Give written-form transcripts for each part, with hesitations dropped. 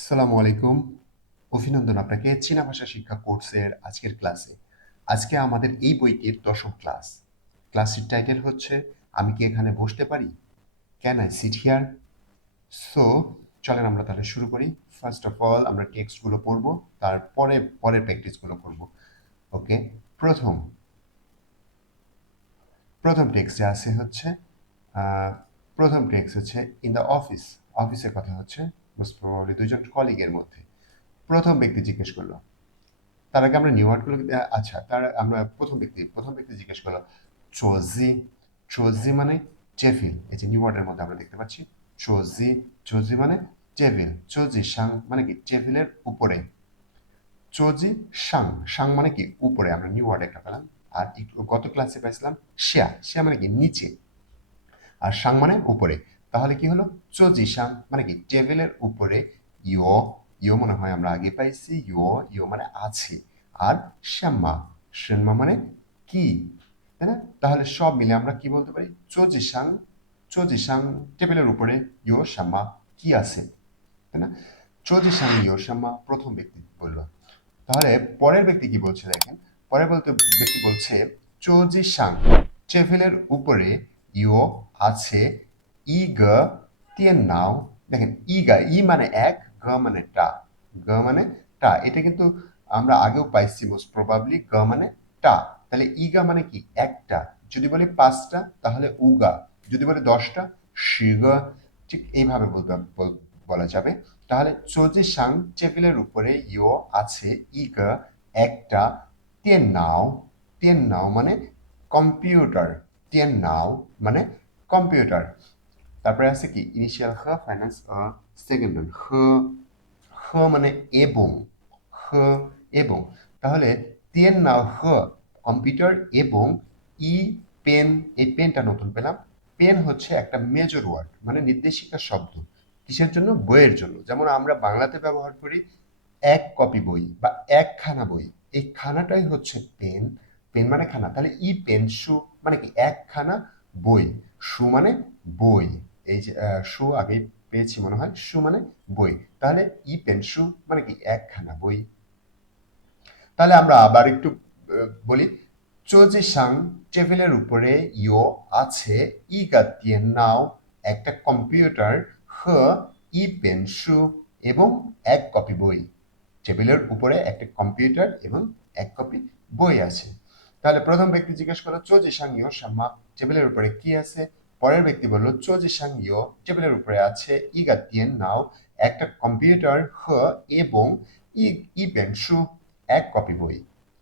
আসসালামু আলাইকুম। অভিনন্দন আপনাকে চীনা ভাষা শিক্ষা কোর্সের আজকের ক্লাসে। আজকে আমাদের এই বইটির ১০ম ক্লাস। ক্লাসটির টাইটেল হচ্ছে আমি কি এখানে বসতে পারি? Can I sit here? So চলেন আমরা তাহলে শুরু করি। ফার্স্ট অফ অল আমরা টেক্সটগুলো পড়ব, তারপরে পরের প্র্যাকটিসগুলো করব। ওকে, প্রথম প্রথম টেক্সটে আছে হচ্ছে আহ, প্রথম টেক্সট হচ্ছে ইন দ্য অফিস। অফিসের কথা হচ্ছে মোস্ট প্রবাবলি দুজন কলিগের মধ্যে। প্রথম ব্যক্তি জিজ্ঞেস করলো, তার আগে আমরা নিউ ওয়ার্ডগুলো আচ্ছা, আমরা প্রথম ব্যক্তি জিজ্ঞেস করলো চোজি। চোজি মানে টেবিল। এই যে নিউ ওয়ার্ডের মধ্যে আমরা দেখতে পাচ্ছি চোজি। চোজি মানে টেবিল। চোজি সাং মানে কি টেবিলের উপরে। চোজি সাং, সাং মানে কি উপরে, আমরা নিউ ওয়ার্ড একটা পেলাম। আর গত ক্লাসে পাইছিলাম শিয়া। শিয়া মানে কি নিচে, আর সাং মানে উপরে। তাহলে কি হলো? চোজি সাং মানে কি টেবিলের উপরে। ইয়ো, ইয়ো মনে হয় আমরা আগে পাইছি। ইয়ো, ইয়ো মানে আছে। আর শ্যামা, শ্যামা মানে কি, তাই না? তাহলে সব মিলে আমরা কি বলতে পারি? চোজি সাং, চোজি সাং টেবিলের উপরে ইয়ো শ্যামা কি আছে, তাই না? চোজি সাং ইয়ো শ্যামা প্রথম ব্যক্তি বললো। তাহলে পরের ব্যক্তি কি বলছে দেখেন। ব্যক্তি বলছে চৌজি সাং টেবিলের উপরে ইও আছে ইগ তিয়েন নাও। দেখেন ইগা, ই মানে এক, গ মানে টা। গ মানে টা, এটা কিন্তু আমরা আগেও পাইছি মোস্ট প্রবাবলি। গ মানে টা, তাহলে ইগা মানে কি একটা। যদি বলি পাঁচটা তাহলে উগা। যদি বলি 10টা শিগা। ঠিক এইভাবে বলা যাবে। তাহলে চৌজি সাং টেবিলের উপরে ইও আছে ইগ একটা তিয়ান নাও। তিয়ান নাও মানে কম্পিউটার। তিয়ান নাও মানে কম্পিউটার। তারপরে আছে কি ইনিশিয়াল হ, ফাইন্যান্স সেকেন্ড হ। হ মানে এবং। হ এবং। তাহলে তিয়ান নাও হ কম্পিউটার এবং ই পেন। এই পেনটা নতুন পেলাম। পেন হচ্ছে একটা মেজর ওয়ার্ড, মানে নির্দেশিকা শব্দ। কিসের জন্য? বইয়ের জন্য। যেমন আমরা বাংলাতে ব্যবহার করি এক কপি বই বা একখানা বই। এই খানাটাই হচ্ছে পেন। পেন মানে খানা। তাহলে ই পেন শু মানে কি একখানা বই। শু মানে বই। এই যে শু আগে পেয়েছি মনে হয়, শু মানে বই। তাহলে ই পেন শু মানে কি একখানা বই। তাহলে আমরা আবার একটু বলি চোজি সাং টেবিলের উপরে ইও আছে ইগা তিয়েন নাও একটা কম্পিউটার হ ই পেন শু এবং এক কপি বই। টেবিলের উপরে একটা কম্পিউটার এবং এক কপি বই আছে। তাহলে প্রথম ব্যক্তি জিজ্ঞেস করলো চোজি সাং ইও শাম্মা টেবিলের উপরে কি আছে। পরের ব্যক্তি বলল চোজি সাং ইও টেবিলের উপরে আছে ইগা তিয়েন নাও একটা কম্পিউটার হ এবং ই ই পেন শু এক কপি বই।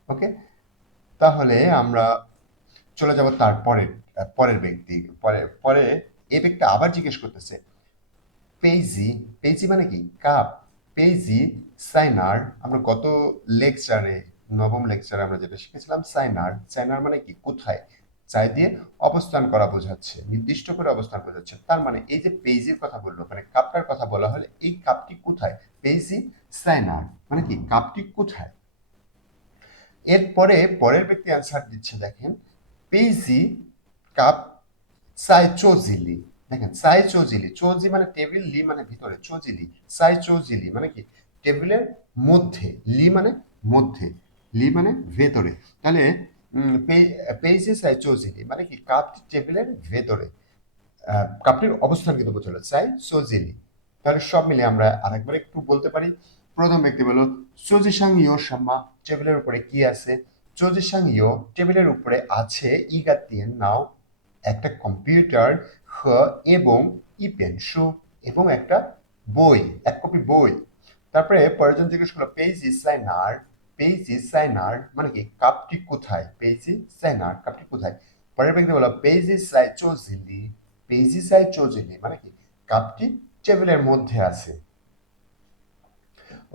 ওকে, তাহলে আমরা চলে যাব পরের ব্যক্তি। পরে পরে এই ব্যক্তি আবার জিজ্ঞেস করতেছে পেইজি। পেইজি মানে কি কাপ। পেইজি সাইনার। আমরা গত লেকচারে, নবম লেকচারে আমরা যেটা শিখেছিলাম সাইনার। সাইনার মানে কি কোথায়, চাই দিয়ে অবস্থান করা বোঝাচ্ছে, নির্দিষ্ট করে অবস্থান বোঝাচ্ছে। তার মানে এই যে পেইজির কথা বললো, মানে কাপটার কথা বলা হলে এই কাপটি কোথায়, পেইজি সাইনার মানে কি কাপটি কোথায়। এরপরে পরের ব্যক্তি অ্যান্সার দিচ্ছে দেখেন পেইজি কাপ সাই চোজিলি। দেখেন সাই চোজিলি, চোজি মানে টেবিল, লি মানে ভিতরে, চোজিলি সাই চোজিলি মানে কি টেবিলের মধ্যে। লি মানে মধ্যে, লি মানে ভেতরে। তাহলে পেইজি সাই চোজিলি মানে কি কাপটি টেবিলের ভেতরে। কাপটির অবস্থান কিন্তু বোঝালো চাই সোজিলি। তাহলে সব মিলে আমরা আরেকবার একটু বলতে পারি। প্রথম ব্যক্তি বলল চোজিসাং ইয়ো শাম্মা টেবিলের উপরে কি আছে। চোজিসাং ইয়ো টেবিলের উপরে আছে ইগাতিয়েন নাও একটা কম্পিউটার হ এবং ই পেনশু এবং একটা বই, এক কপি বই। তারপরে পরেরজন জিজ্ঞেস করলো পেইজি সাইনার। পেইজি সাইনার মানে কি কাপটি কোথায়, পেইজি সাইনার কাপটি কোথায়। পরের ব্যক্তি বললো পেইজি সাই চোজিলি। পেইজি সাই চোজিলি মানে কি কাপটি টেবিলের মধ্যে আছে।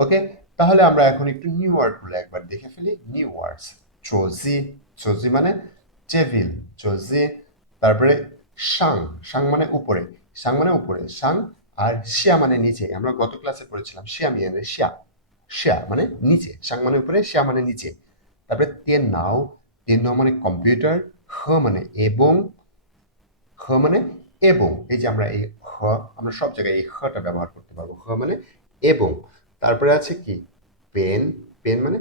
ওকে, তাহলে আমরা এখন একটু নিউ ওয়ার্ড গুলো একবার দেখে ফেলি। New words Choji. চোজি মানে টেবিল, চোজি। তারপরে সাং। সাং মানে উপরে। সাং মানে উপরে, সাং। আর শিয়া মানে নিচে। আমরা গত ক্লাসে পড়েছিলাম শিয়া মিয়ানে শিয়া। শিয়া মানে নিচে, সাং মানে উপরে, শিয়া মানে নিচে। তারপরে তেন নাও। তেন নাও মানে কম্পিউটার। হ মানে এবং। হ মানে এবং। এই যে আমরা এই হ, আমরা সব জায়গায় এই হটা ব্যবহার করতে পারবো। হ মানে এবং তারপরে আছে কি পেন, পেন মানে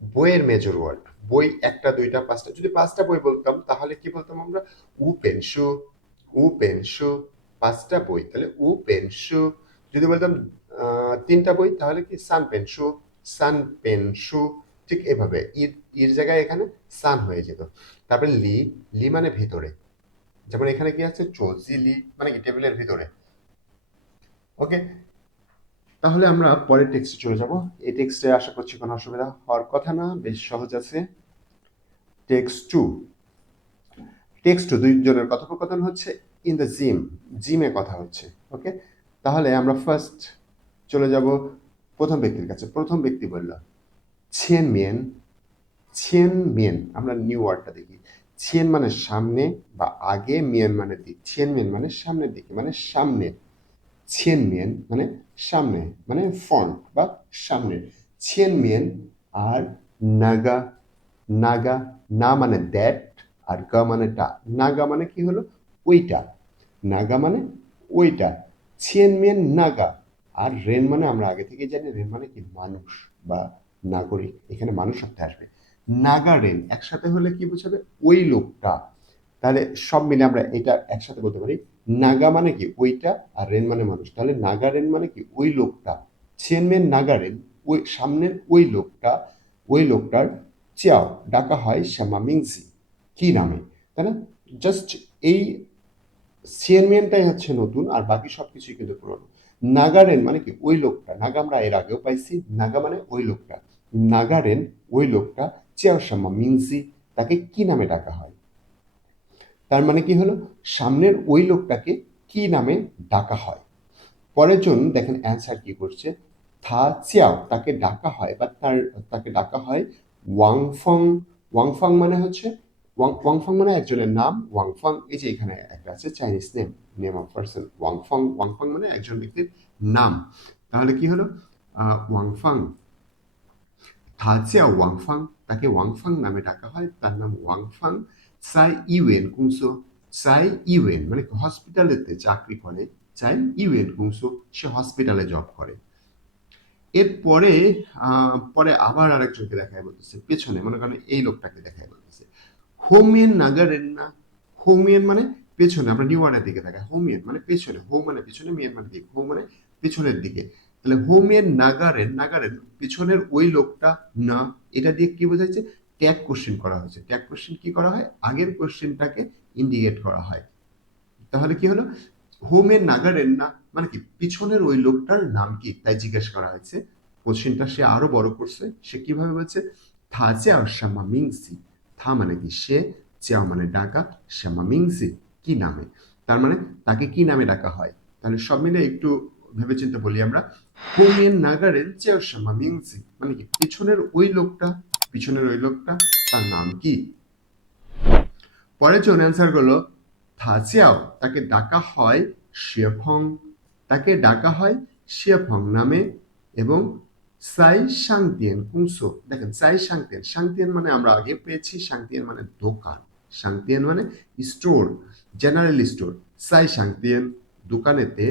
বইয়ের মেজর ওয়ার্ড, বই একটা দুইটা পাঁচটা, যদি পাঁচটা বই বলতাম তাহলে কি বলতাম আমরা, উ পেনশু, উ পেনশু, পাঁচটা বই তাহলে উ পেনশু। যদি বলতাম তিনটা বই তাহলে কি সান পেনশু, সান পেনশু। ঠিক এভাবে ইর ইর জায়গায় এখানে সান হয়ে যেত। তারপরে লি, লি মানে ভেতরে, যেমন এখানে কি আছে চোজি লি মানে কি টেবিলের ভিতরে। ওকে, তাহলে আমরা পরের টেক্সটে চলে যাব। এই টেক্সটে আশা করছি কোনো অসুবিধা হওয়ার কথা না, বেশ সহজ আছে। টেক্সট টু, টেক্সট টু দুইজনের কথোপকথন হচ্ছে ইন দ্য জিম, জিমে কথা হচ্ছে। ওকে, তাহলে আমরা ফার্স্ট চলে যাব প্রথম ব্যক্তির কাছে। প্রথম ব্যক্তি বলল ছিয়েন মিয়েন, ছিয়েন মিয়েন, আমরা নিউ ওয়ার্ডটা দেখি। ছিয়েন মানে সামনে বা আগে, মিয়েন মানে দিক। ছিয়েন মিয়েন মানে সামনের দিকে, মানে সামনে। ছিয়েন মিয়েন মানে সামনে, মানে ফ্রন্ট বা সামনে। ছিয়েন মিয়েন। আর নাগা, নাগা, না মানে দ্যাট, আর গা মানে টা। নাগা মানে কি হলো ওইটা, নাগা মানে ওইটা। ছিয়েন মিয়েন নাগা। আর রেন মানে আমরা আগে থেকে জানি, রেন মানে কি মানুষ বা নাগরিক, এখানে মানুষ শব্দ আসবে। নাগা রেন একসাথে হলে কি বোঝাবে, ওই লোকটা। তাহলে সব মিলে আমরা এটা একসাথে বলতে পারি, নাগা মানে কি ওইটা, আর রেন মানে মানুষ। তাহলে নাগা রেন মানে কি ওই লোকটা। ছিয়েনমেন নাগা রেন, ওই সামনের ওই লোকটা, ওই লোকটার চিয়াও ডাকা হয় শ্যামা মিংজি, কি নামে, তাই না? জাস্ট এই সিএনমিএনটাই হচ্ছে নতুন, আর বাকি সবকিছুই কিন্তু পুরনো। নাগারেন মানে কি ওই লোকটা, নাগা আমরা এর আগেও পাইছি, নাগা মানে ওই লোকটা। নাগারেন ওই লোকটা, চেয়ার শ্যামা মিংজি তাকে কি নামে ডাকা হয়। তার মানে কি হলো, সামনের ওই লোকটাকে কি নামে ডাকা হয়। পরের জন দেখেন অ্যান্সার কি করছে, থা চিয়াও তাকে ডাকা হয়, বা তাকে ডাকা হয় ওয়াংফং। ওয়াংফং মানে হচ্ছে ওয়াংফং মানে একজনের নাম। ওয়াংফং এই যে এখানে একটা আছে Chinese name, name of person Wangfeng. Wangfeng মানে একজন ব্যক্তির নাম। তাহলে কি হলো, ওয়াংফং, থাচিয়া ওয়াংফাং, তাকে ওয়াংফাং নামে ডাকা হয়, তার নাম ওয়াংফাং। সাই ইউএন কুংসো, সাই ইউএন মানে হসপিটালেতে চাকরি করে, চাই ইউএন কুংসো সে হসপিটালে জব করে। এরপরে পরে আবার আরেকজনকে দেখায় বলতেছে, পেছনে মনে করেন এই লোকটাকে দেখায় বলতেছে হোমিয়েন নাগারেন না। হোমিয়েন মানে পেছনে, আমরা নিউ ওয়ার্ডের দিকে দেখায়, হোমিয়েন মানে পেছনে, হো মানে পেছনে, মিয়েন মানে দিক, হো মানে পেছনের দিকে। তাহলে হোমিয়েন নাগারেন, নাগারেন পিছনের ওই লোকটা না, এটা দিয়ে কি বোঝাচ্ছে, ট্যাগ কোশ্চেন করা হয়েছে। ট্যাগ কোশ্চেন কি করা হয়, আগের কোশ্চেনটাকে ইন্ডিকেট করা হয়। তাহলে কি হলো, হোমের নাগারেন না মানে কি পিছনের ওই লোকটার নাম কি তাই জিজ্ঞেস করা হয়েছে। কোশ্চেনটা সে আরো বড় করছে, সে কিভাবে বলছে, থা চেয়াও শ্যামা মিংসি। থা মানে কি সে, চেয়াও মানে ডাকা, শ্যামা মিংসি কি নামে, তার মানে তাকে কি নামে ডাকা হয়। তাহলে সব মিলে একটু ভেবেচিন্তে বলি আমরা, হোমের নাগারেন চেয়াও শ্যামা মিংসি মানে কি পিছনের ওই লোকটা, পিছনের ওই লোকটা তার নাম কি। পরের জন অ্যান্সার করলো থাচিয়াও তাকে ডাকা হয় শিয়াফং, তাকে ডাকা হয় শিয়াফং নামে। এবং সাই শাংতিয়ান কুংসো, দেখেন সাই শাংতিয়ান, শাংতিয়ান মানে আমরা আগে পেয়েছি, শাংতিয়ান মানে দোকান, শাংতিয়ান মানে স্টোর, জেনারেল স্টোর। সাই শাংতিয়ান দোকানেতে,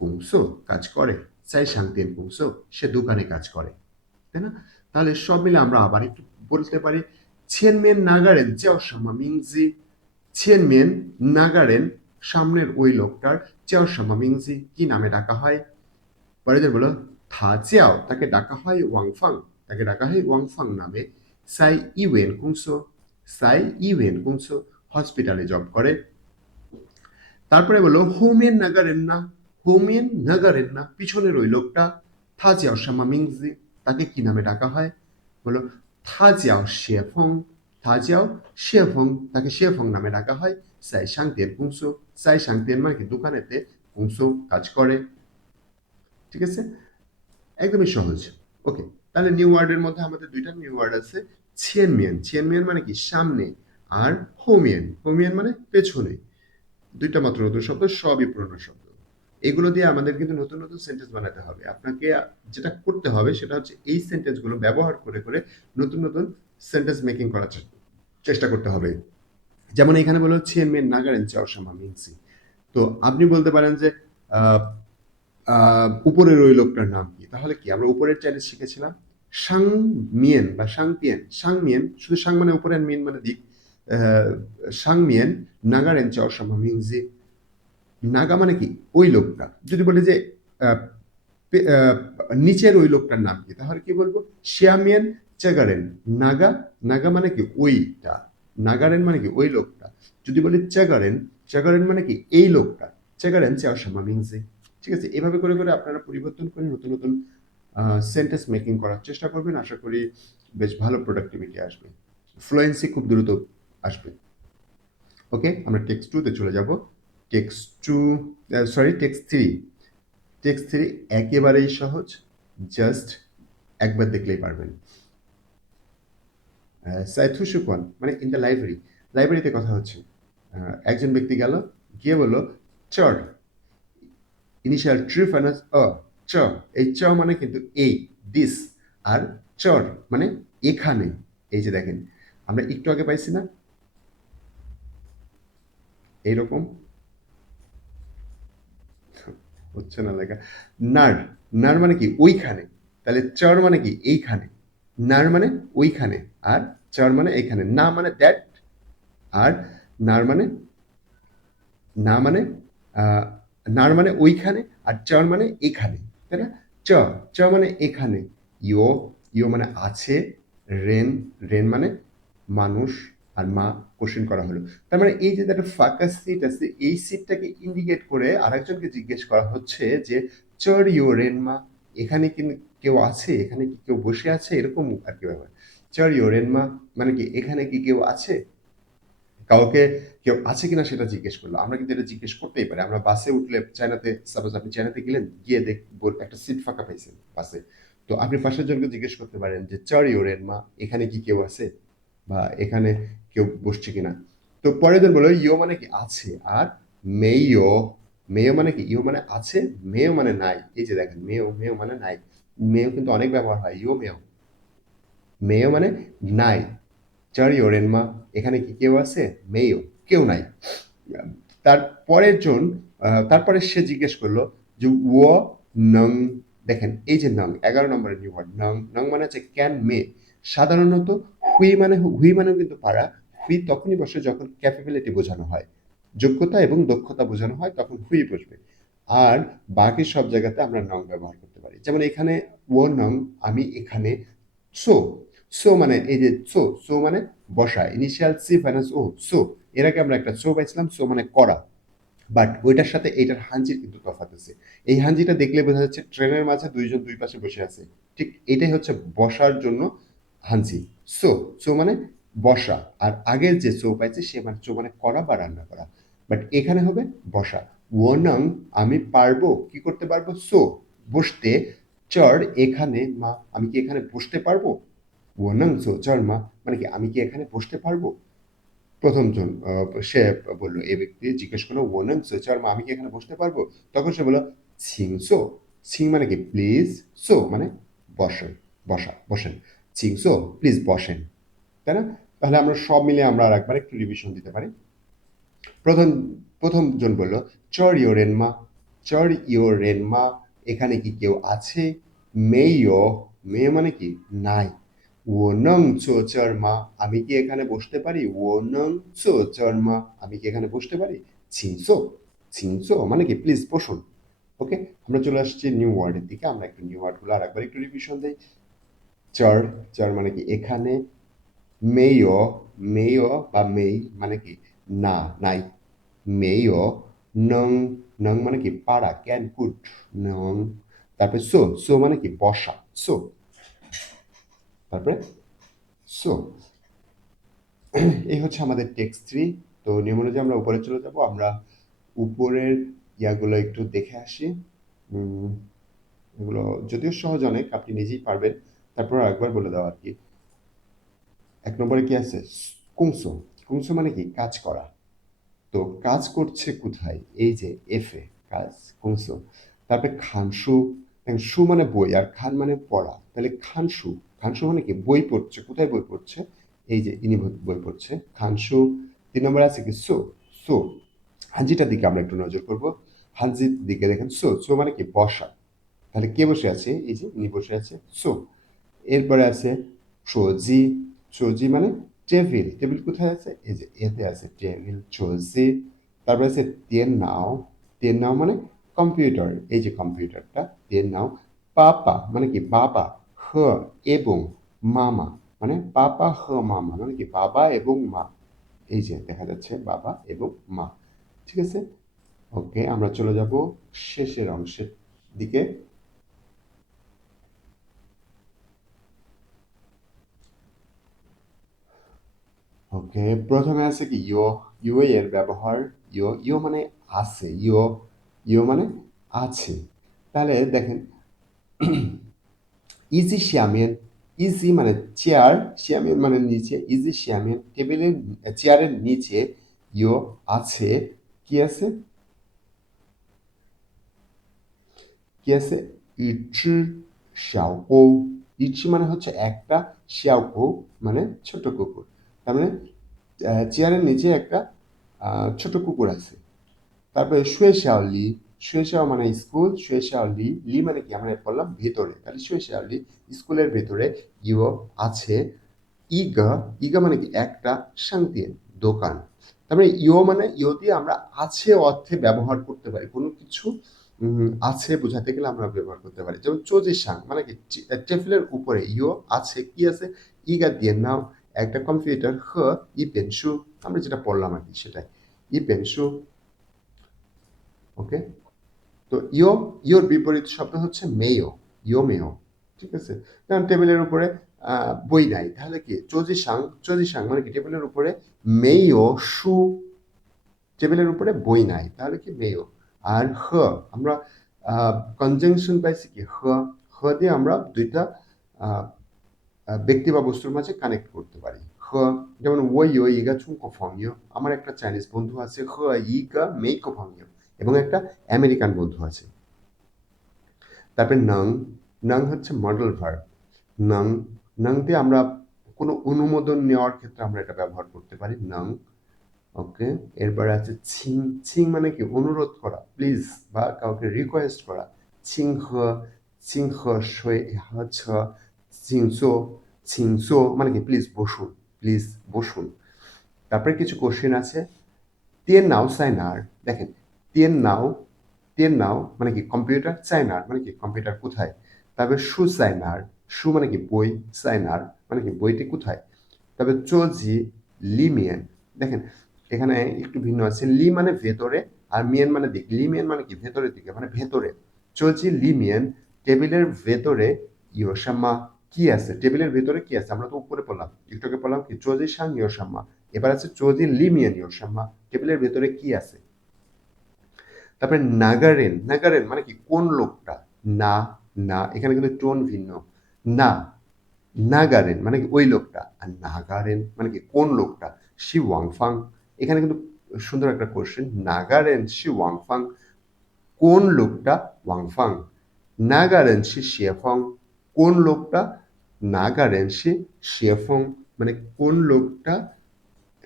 কুংসো কাজ করে, সাই শাংতিয়ান কুংসো সে দোকানে কাজ করে, তাই না? তাহলে সব মিলে আমরা আবার একটু বলতে পারি, ছিয়েনমেন নাগারেন চেও সামা মিংজি, ছিয়েনমেন নাগারেন সামনের ওই লোকটার চেও সামা মিংজি কি নামে ডাকা হয়। পরের বলো, থা চেয়াও তাকে ডাকা হয় ওয়াংফাং, তাকে ডাকা হয় ওয়াংফাং নামে। সাই ইউএন কুংসো, সাই ইউএন কুংসো হসপিটালে জব করে। তারপরে বলো হোমেন নাগারেন না, হোমেন নাগারেন না পিছনের ওই লোকটা, থাজিয়াও শ্যামা মিংজি তাকে কি নামে ডাকা হয়। বলো থাজিয়াও শেফং, থাজিয়াও শেফং তাকে শেফং নামে ডাকা হয়। সাই শাংতেন কুংসো, সাই শাংতেন মানে কি দোকানেতে, কুংসো কাজ করে। ঠিক আছে, একদমই সহজ। ওকে, তাহলে নিউ ওয়ার্ডের মধ্যে আমাদের দুইটা নিউ ওয়ার্ড আছে, ছিয়েনমিয়ান, ছিয়েনমিয়ান মানে কি সামনে, আর হোমিয়ান, হোমিয়ান মানে পেছনে। দুইটা মাত্র নতুন শব্দ, সবই পুরনো শব্দ। এগুলো দিয়ে আমাদের কিন্তু নতুন নতুন সেন্টেন্স বানাতে হবে। আপনাকে যেটা করতে হবে সেটা হচ্ছে এই সেন্টেন্সগুলো ব্যবহার করে করে নতুন নতুন সেন্টেন্স মেকিং করার চেষ্টা করতে হবে। যেমন এখানে বলা হচ্ছে মেন নাগারেন চাও সামা মিংসি, তো আপনি বলতে পারেন যে উপরের ওই লোকটার নাম কি? তাহলে কি আমরা উপরের চাইনিজ শিখেছিলাম সাং মিয়েন বা সাং পিয়েন। সাং মিয়েন শুধু সাং মানে উপরে আর মিয়েন মানে দিক। আহ, সাং মিয়েন নাগারেন চাও সামা মিংজি। নাগা মানে কি ওই লোকটা। যদি বলি যে আহ, আহ, নিচের ওই লোকটার নাম কি, তাহলে কি বলবো? শিয়ামিয়ান চেগারেন। নাগা, নাগা মানে কি ওইটা, নাগারেন মানে কি ওই লোকটা। যদি বলি চেগারেন, চেগারেন মানে কি এই লোকটা, চেগারেন চাও সামা মিংজি। ঠিক আছে, এভাবে করে করে আপনারা পরিবর্তন করে নতুন নতুন সেন্টেন্স মেকিং করার চেষ্টা করবেন। আশা করি বেশ ভালো প্রোডাক্টিভিটি আসবে, ফ্লুয়েন্সি খুব দ্রুত আসবে। ওকে, আমরা টেক্সট টুতে চলে যাব। Text to, sorry text three. Text three একেবারেই সহজ, জাস্ট একবার দেখলেই পারবেন। সাইথুসুকন মানে ইন দ্য লাইব্রেরি, লাইব্রেরিতে কথা হচ্ছে। একজন ব্যক্তি গেল, গিয়ে বলল চর, ইনিশিয়াল ট্রি ফাইনান্স চ। এই চ মানে কিন্তু এই দিস, আর চর মানে এখানে। এই যে দেখেন, আমরা একটু আগে পাইছি না এইরকম, হচ্ছে না লেখা। নার, নার মানে কি ওইখানে, তাহলে চর মানে কি এইখানে। নার মানে ওইখানে, আর চর মানে এইখানে। না মানে দ্যাট, আর নার মানে, না মানে আহ, নার মানে ওইখানে, আর চর মানে এখানে, তাই না? চ, চ মানে এখানে। ইয়ো, ইয়ো মানে আছে। রেন, রেন মানে মানুষ। আর মা কোশ্চেন করা হলো। তার মানে এই যে একটা ফাঁকা সিট আছে, এই সিটটাকে ইন্ডিকেট করে আরেকজনকে জিজ্ঞেস করা হচ্ছে যে চর ইয়ো রেন মা, এখানে কি কেউ আছে, এখানে কি কেউ বসে আছে, এরকম আর কি ব্যাপার। চর ইয়ো রেন মা মানে কি এখানে কি কেউ আছে, কাউকে কেউ আছে কিনা সেটা জিজ্ঞেস করলো। আমরা কিন্তু এটা জিজ্ঞেস করতেই পারি। আমরা বাসে উঠলে চায়নাতে, সাপোজ আপনি চায়নাতে গেলেন, গিয়ে একটা সিট ফাঁকা পাইছেন বাসে, তো আপনি পাশের জনকে জিজ্ঞেস করতে পারেন যে চর ইউরেন মা, এখানে কি কেউ আছে, বা এখানে কেউ বসছে কিনা। তো পরের জন বললো ইয়ো মানে কি আছে, আর মেয়ো, মেয়ো মানে কি, ইয়ো মানে আছে, মেয়ো মানে নাই। এই যে দেখেন মেয়ো, মেয়ো মানে নাই। মেয়ো কিন্তু অনেক ব্যবহার হয়, ইয়ো মেয়ো। মেয়ো মানে নাই। চার ইয়োরেনমা, এখানে কি কেউ আছে? মেয়ো, কেউ নাই। তার পরের জন, তারপরে সে জিজ্ঞেস করলো যে ও নং, দেখেন এই যে নং 11 নম্বরের নিউ ওয়ার্ড নং। নং মানে হচ্ছে ক্যান মে। সাধারণত হুই মানেও কিন্তু পারা। হুই তখনই বসে যখন ক্যাপাবিলিটি বোঝানো হয়, যোগ্যতা এবং দক্ষতা বোঝানো হয়, তখন হুই বসবে। আর বাকি সব জায়গাতে আমরা নং ব্যবহার করতে পারি। যেমন এখানে ও নং, আমি এখানে। সো, সো মানে এই যে সো, সো মানে বসা, ইনিশিয়াল সি ফাইনান্স ও, সো। এর আগে আমরা একটা সো পাইছিলাম, সো মানে করা। বাট ওইটার সাথে এইটার হাঞ্জির কিন্তু তফাৎ আছে। এই হাঞ্জিটা দেখলে বোঝা যাচ্ছে ট্রেনের মাঝে দুইজন দুই পাশে বসে আছে। ঠিক এটাই হচ্ছে বসার জন্য হাঞ্জি। সো, সো মানে বসা। আর আগের যে সো পাইছে সে মানে সো মানে করা বা রান্না করা। বাট এখানে হবে বসা। ওয়ানাং, আমি পারবো, কি করতে পারবো? সো, বসতে। চর, এখানে মা, আমি কি এখানে বসতে পারবো? ওয়ানাং সো চর মা মানে কি আমি কি এখানে বসতে পারবো? প্রথম জন সে বললো, এই ব্যক্তি জিজ্ঞেস করলো ওয়ানাং সো চর মা, আমি কি এখানে বসতে পারবো? তখন সে বললো ছিং সো। ছিং মানে কি প্লিজ, সো মানে বসেন, বসা, বসেন। ছিং সো প্লিজ বসেন, তাই না? তাহলে আমরা সব মিলে আমরা আর একবার একটু রিভিশন দিতে পারি। প্রথম প্রথম জন বলল চর ইয়োরেনমা, চর ইয়োরেনমা, এখানে কি কেউ আছে? মেয়ো, মেয়ো মানে কি নাই। ও নং চো চর্মা, আমি কি এখানে বসতে পারি? ও নং চো চর্মা, আমি কি এখানে বসতে পারি? ছিনসো, ছিনসো মানে কি প্লিজ বসুন। ওকে, আমরা চলে আসছি নিউ ওয়ার্ডের দিকে। আমরা একটু নিউ ওয়ার্ডগুলো আর একবার একটু রিভিশন দিই। চর, চর মানে কি এখানে। মেয়ো, মেয়ো বা মেই মানে কি না, নাই। মেয়ো, নং, নং মানে কি পারা, ক্যান কুড। নং, তারপরে সো, সো মানে কি বসা, সো। তারপরে সো, এই হচ্ছে আমাদের টেক্সট থ্রি। তো নিয়ম অনুযায়ী আমরা উপরে চলে যাব। আমরা উপরের ইয়াগুলো একটু দেখে আসি। উম, এগুলো যদিও সহজ অনেক, আপনি নিজেই পারবেন। তারপর একবার বলে দাও আর কি। 1 নম্বরে কি আছে? কুংসো, কুংসো মানে কি কাজ করা। তো কাজ করছে কোথায়? এই যে এফে, কাজ, কুংসো। তারপরে খানসু, সু মানে বই, আর খান মানে পড়া, তাহলে খানসু। খানসু মানে কি বই পড়ছে, কোথায় বই পড়ছে? এই যে ইনি বই পড়ছে, খানসু। 3 নম্বরে আছে কি সো, সো। হাঞ্জিটার দিকে আমরা একটু নজর করবো। হানজির দিকে দেখেন সো সো মানে কি বসা, তাহলে কে বসে আছে, এই যে ইনি বসে আছে সো। এরপরে আছে চোজি, চোজি মানে টেবিল, টেবিল কোথায় আছে, এই যে এতে আছে টেবিল চোজি। তারপরে আছে তেন নাও, তেন নাও মানে কম্পিউটার, এই যে কম্পিউটারটা তেন নাও। পাপা মানে কি বাবা, হ এবং মামা মানে পাপা হ মামা মানে কি বাবা এবং মা, এই যে দেখা যাচ্ছে বাবা এবং মা। ঠিক আছে, ওকে আমরা চলে যাব শেষের অংশের দিকে। ওকে, প্রথমে আছে কি ইয়ো, ইয়ো এর ব্যবহার, ইয়ো ইয়ো মানে আছে, ইয়ো ইয়ো মানে আছে। তাহলে দেখেন ইজি শ্যামেন, ইজি মানে চেয়ার, শ্যামেন মানে নিচে, ইজি শ্যামেন টেবিলের চেয়ারের নিচে ইয়ো আছে, কি আছে, কি আছে, ইচি শ্যাওকৌ, ইচি মানে হচ্ছে একটা, শ্যাওকৌ মানে ছোট কুকুর। তার মানে চেয়ারের নিচে একটা ছোট কুকুর আছে। তারপরে শুয়েশাওলি, শুয়েশাও মানে স্কুল, শুয়েশাওলি লি মানে কি আমরা বললাম ভেতরে, তাহলে শুয়েশাওলি স্কুলের ভেতরে ইও আছে। ইগা, ইগা মানে কি একটা, শান্তির দোকান। তারপরে ইও মানে ইও দিয়ে আমরা আছে অর্থে ব্যবহার করতে পারি, কোনো কিছু আছে বোঝাতে গেলে আমরা ব্যবহার করতে পারি। যেমন চোজিসাং মানে কি টেবিলের উপরে ইও আছে, কি আছে, ইগা দিয়ে নাও একটা কম্পিউটার, হ ই পেনশু, আমরা যেটা পড়লাম আর কি সেটাই, ই পেনশু। ওকে, তো ইও, ইওর বিপরীত শব্দ হচ্ছে মেয়ো, ইও মেয়ো। ঠিক আছে, কারণ টেবিলের উপরে বই নাই, তাহলে কি চোজিসাং, চোজিসাং মানে কি টেবিলের উপরে মেয়ো শু, টেবিলের উপরে বই নাই, তাহলে কি মেয়ো। আর হ, আমরা কনজাংশন পাইছি কি হ, হ দিয়ে আমরা দুইটা আহ, ব্যক্তি বা বস্তুর মাঝে কানেক্ট করতে পারি। হ, যেমন ওই ওই ইগা চুংকো ফংইও, আমার একটা চাইনিজ বন্ধু আছে, হ ইগা মেইকো ফংইও, এবং একটা আমেরিকান বন্ধু আছে। তারপরে নং, নং হচ্ছে মডেল ভার্ব, নং, নং দিয়ে আমরা কোনো অনুমোদন নেওয়ার ক্ষেত্রে আমরা এটা ব্যবহার করতে পারি নং। ওকে, এরপরে আছে ছিং, ছিং মানে কি অনুরোধ করা, প্লিজ, বা কাউকে রিকোয়েস্ট করা। ছিং হ, ছিং হ সই ছ, ছিং সো, ছিং সো মানে কি প্লিজ বসুন, প্লিজ বসুন। তারপরে কিছু কোশ্চেন আছে। তিয়ান নাও সাইনার, দেখেন তিয়ান নাও, তিয়ান নাও মানে কি কম্পিউটার, সাইনার মানে কি কম্পিউটার কোথায়। তারপরে সু সাইনার, সু মানে কি বই, সাইনার মানে কি বইটি কোথায়। তবে চোজি লিমিয়েন, দেখেন এখানে একটু ভিন্ন আছে, লি মানে ভেতরে আর মিয়েন মানে দিক, লিমিয়েন মানে কি ভেতরের দিকে মানে ভেতরে। চোজি লিমিয়েন টেবিলের ভেতরে ইয়োসাম্মা, কি আছে টেবিলের ভেতরে কি আছে, আমরা তো উপরে পড়লাম একটু আগে পড়লাম কি চোজি সাং ইয়োসাম্মা, এবার আছে চোজি লিমিয়েন ইয়োসাম্মা, টেবিলের ভেতরে কি আছে। তারপরে নাগারেন, নাগারেন মানে কি কোন লোকটা, না, না এখানে কিন্তু টোন ভিন্ন, না, নাগারেন মানে কি ওই লোকটা, আর নাগারেন মানে কি কোন লোকটা। শি ওয়াংফাং, এখানে কিন্তু সুন্দর একটা কোশ্চেন, নাগারেন শি ওয়াংফাং, কোন লোকটা ওয়াংফাং। নাগারেন শি শেফং, কোন লোকটা, নাগারেন শি শেফং মানে কোন লোকটা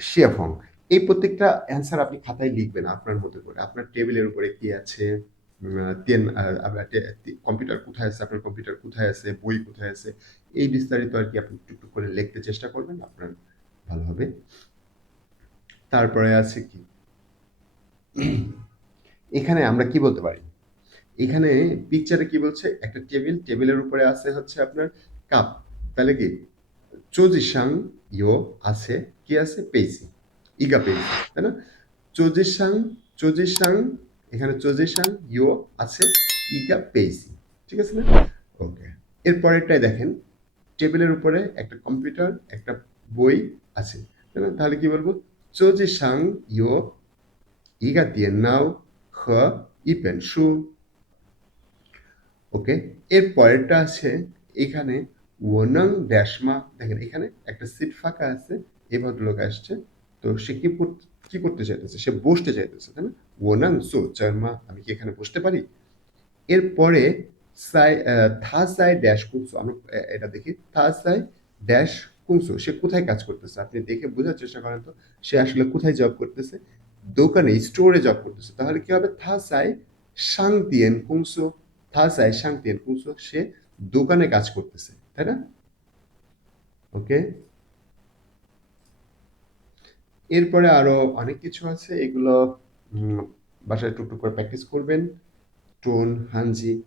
শেফং। এই প্রত্যেকটা অ্যান্সার আপনি খাতায় লিখবেন আপনার মতো করে, আপনার টেবিলের উপরে কি আছে, তেন কম্পিউটার কোথায় আছে, আপনার কম্পিউটার কোথায় আছে, বই কোথায় আছে, এই বিস্তারিত আর কি আপনি টুকটুক করে লিখতে চেষ্টা করবেন, আপনার ভালো হবে। তারপরে আছে কি, এখানে আমরা কি বলতে পারি, এখানে পিকচারে কি বলছে, একটা টেবিল, টেবিলের উপরে আছে হচ্ছে আপনার কাপ, তাহলে কি চোজিসাং ইয়ো আছে, কি আছে পেয়েছি, ইগা পেয়েছি, তাই না। চোজিসাং, চোজিসাং, এখানে চোজিসাং ইয়ো আছে, ইগা পেয়েছি, ঠিক আছে না। ওকে, এর পরেরটাই দেখেন, টেবিলের উপরে একটা কম্পিউটার, একটা বই আছে, তাই না, তাহলে কি বলবো, চোজিসাং ইয়ো ইগা দিয়ে নাও হ ইপেন শু। ওকে, এর পরেরটা আছে এখানে ওনাং ড্যাশমা, দেখেন এখানে একটা সিট ফাঁকা আছে, এই ভদ্রলোক আসছে, তো সে কি করতে চাইতেছে, সে বসতে চাইতেছে, তাই না। ওনাং সো চার্মা, আমি কি এখানে বসতে পারি। এরপরে সাই থা সাই ড্যাশ কুংসো, আমরা এটা দেখি, থা সাই ড্যাশ কুংসো, সে কোথায় কাজ করতেছে, আপনি দেখে বোঝার চেষ্টা করেন তো সে আসলে কোথায় জব করতেছে, দোকানে স্টোরে জব করতেছে, তাহলে কি হবে থা সাই সাং তিয়ান কুংসু, থাসায় সাং তিয়ান কুংসু, সে দোকানে কাজ করতেছে, তাই না? ওকে, এরপরে আরো অনেক কিছু আছে, এগুলো উম, বাসায় টুকটুক করে প্র্যাকটিস করবেন। টোন, হানজি,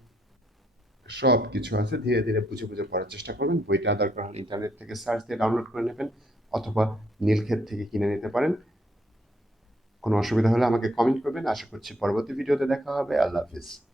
সব কিছু আছে, ধীরে ধীরে বুঝে বুঝে পড়ার চেষ্টা করবেন। বইটা দরকার হলে ইন্টারনেট থেকে সার্চ দিয়ে ডাউনলোড করে নেবেন, অথবা নীলক্ষেত থেকে কিনে নিতে পারেন। কোনো অসুবিধা হলে আমাকে কমেন্ট করবেন। আশা করছি পরবর্তী ভিডিওতে দেখা হবে। আল্লাহ হাফিজ।